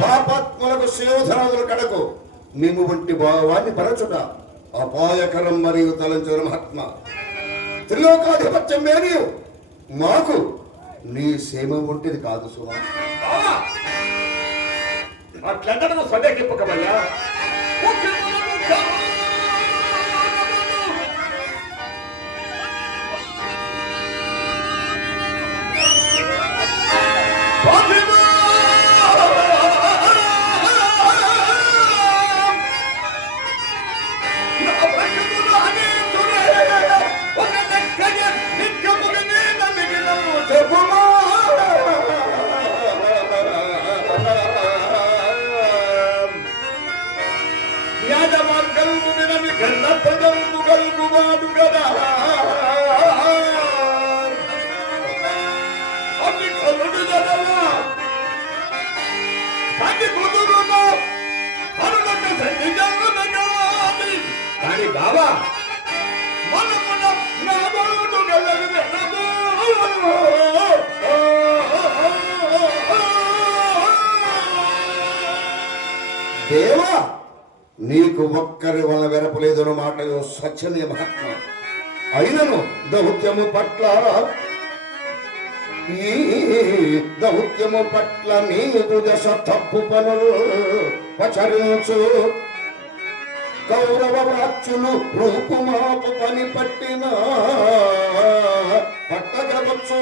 పాపాత్మలకు శిరోధరాదుల కడకు మేము వంటి భావాన్ని పరచుట అపాయకరం మరియు తలంచిన మహాత్మ. త్రిలోకాధిపత్యం మరియు మాకు నీ సేమ వంటిది కాదు సుమా. అట్లంటే సందేహింపకమయ్యా దేవా నీకు ఒక్కరి వల్ల వెరపలేదన్న మాట సత్యనే మహాత్మ. అయినను దౌత్యము పట్ల ఈ దౌత్యము పట్ల నీకు దశ తప్పు పనులు పచరించు. కౌరవ వ్రాచ్యులు రూపుమాపు పని పట్టిన పట్టగవచ్చు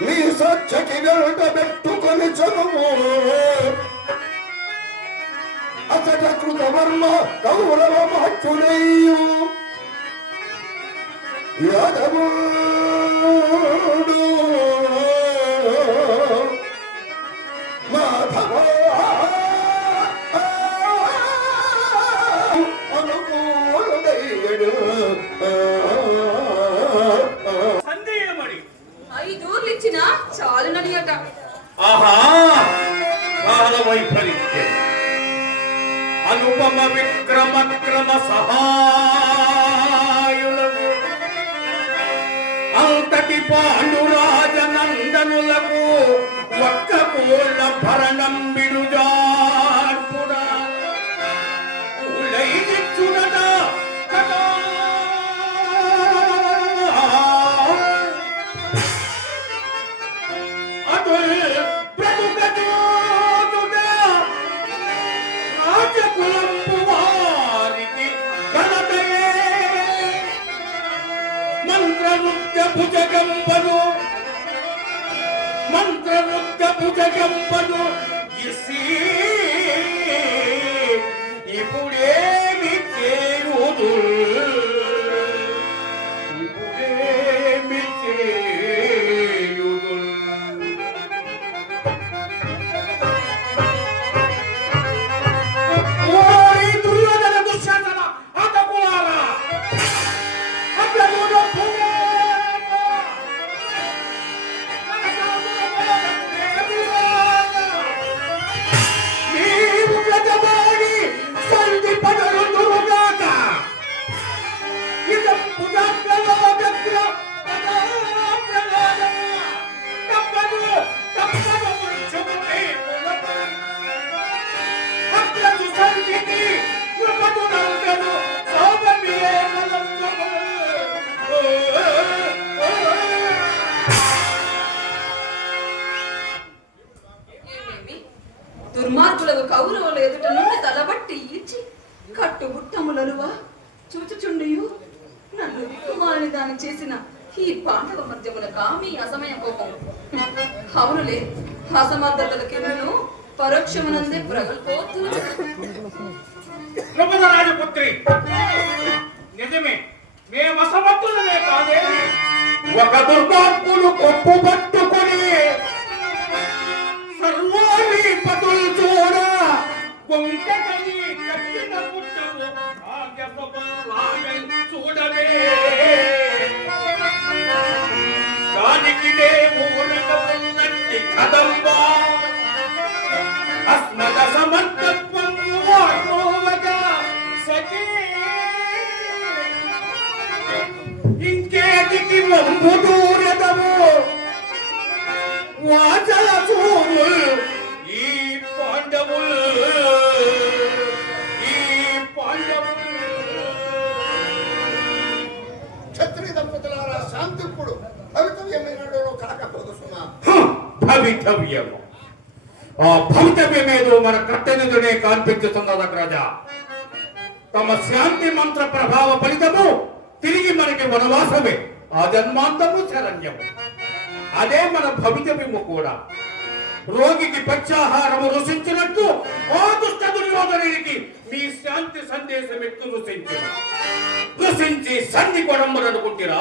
నీ సచ్చకి వెంట పెట్టుకొని చదువు. అతట కృతవర్మ కౌరవ మహత్యుడయ్యు యాదవుడు వారికి ఘనతయే. మంత్రవృత్త భుజగంబను మంత్రవృత్త భుజగంబను ఇప్పుడేమి చేయుదు దుర్మార్గులకు కౌరవులు ఎదుట నుండి తలబట్టి ఈడ్చి కట్టుబుట్టములనువా చూచుచుండియు. నన్ను దిక్కుమాలని దాన్ని చేసిన ఈ పాండవ మధ్యముల కామి అసమయ కోపం. అవునులే అసమర్థతలకెన్నును పరోక్షమునందే ప్రగల్పోతులు రాజపుత్రి నిజమే మేము అసమర్థులమే కాదే ఒక దుర్మార్గులు కొప్పు దానికిలే ఊరుకున్నట్టి కదంబా. అస్మద సమర్థత్వం ఓడోవగా సఖీ ఇంకేటికి మంబు దూరదము. వాచల చూముల్ ఈ పాండవుల్. ఈ పాండవుల్. క్షత్రియ దంపతులారా శాంతిప్పుడు భవితవ్యము ఆ భవితవ్యమేదో మన కర్తవ్యుడే కనిపించుతున్నది రాజా. తమ శాంతి మంత్ర ప్రభావ ఫలితము తిరిగి మనకి వనవాసమే. ఆ జన్మాంతము శరణ్యము. అదే మన భవితవ్యము కూడా. రోగికి పచ్చాహారము రుచించినట్టు ఆ దుష్ట దుర్యోధనుడికి మీ శాంతి సందేశం ఎక్కువ రుచించిన. రుచించి సంధి కొడమ్మలు అనుకుంటారా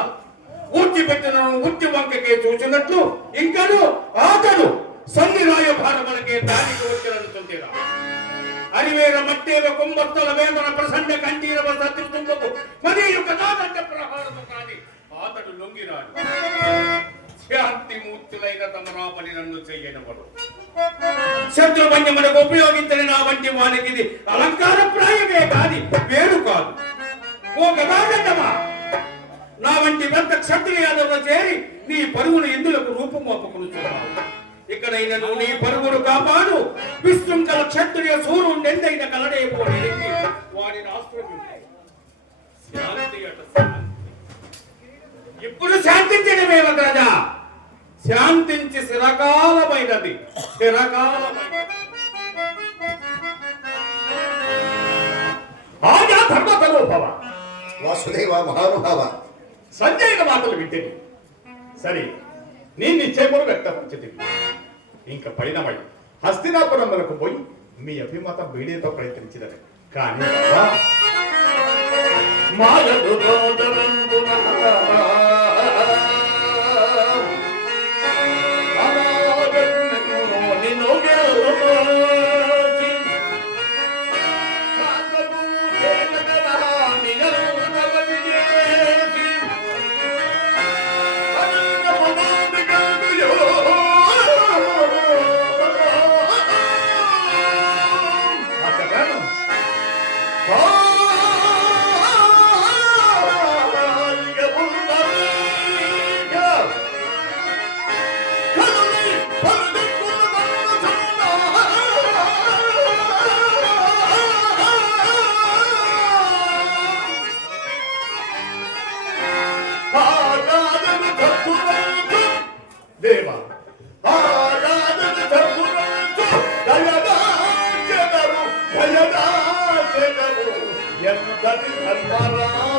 ఊడ్చి పెట్టిన ఉట్టి వంకకే చూసినట్లు ఇంకను ఆతడు సంధి రాయభారములకే దానికి వచ్చినట్టుంటిరా అరివేర మట్టేవ కుంభస్థల వేదన ప్రసండ కంఠీరవ సత్యుతుంబకు మరియు కథాదండ ప్రహారము కాని ఆతడు లొంగిరాడు. శాంతి మూర్తులైన తమ రాపని నన్ను చేయనివ్వడు. శత్రుపన్య మనకు ఉపయోగించని నా వంటి వానికి ఇది అలంకార ప్రాయమే కాని వేరు కాదు. ఓ గదాగతమా నా వంటి వెంట క్షత్రియాదవులు చేరి నీ పరుగును ఎందులకు రూపమోపకునుచున్నావు ఇక్కడైనను నీ పరుగును కాపాడు. విశృంఖల క్షత్రియ సూర్యుడెందైన కలడేమో ఎరిగి వాడి ఇప్పుడు శాంతించడమే రాజా. శాంతించి శిరకాలమైనది. శిరకాలమైనది. ఆజా ధర్మతలో భవ. వాసుదేవ మహానుభావ. సంజయుల మాటలు వింటే సరే నీ నిశ్చయమును వ్యక్తపరిచితివి ఇంక పైనమై హస్తినాపురం వరకు పోయి మీ అభిమత వీడియోతో ప్రయత్నించిదని కానీ మాయలు என் கதி கல்வராமோ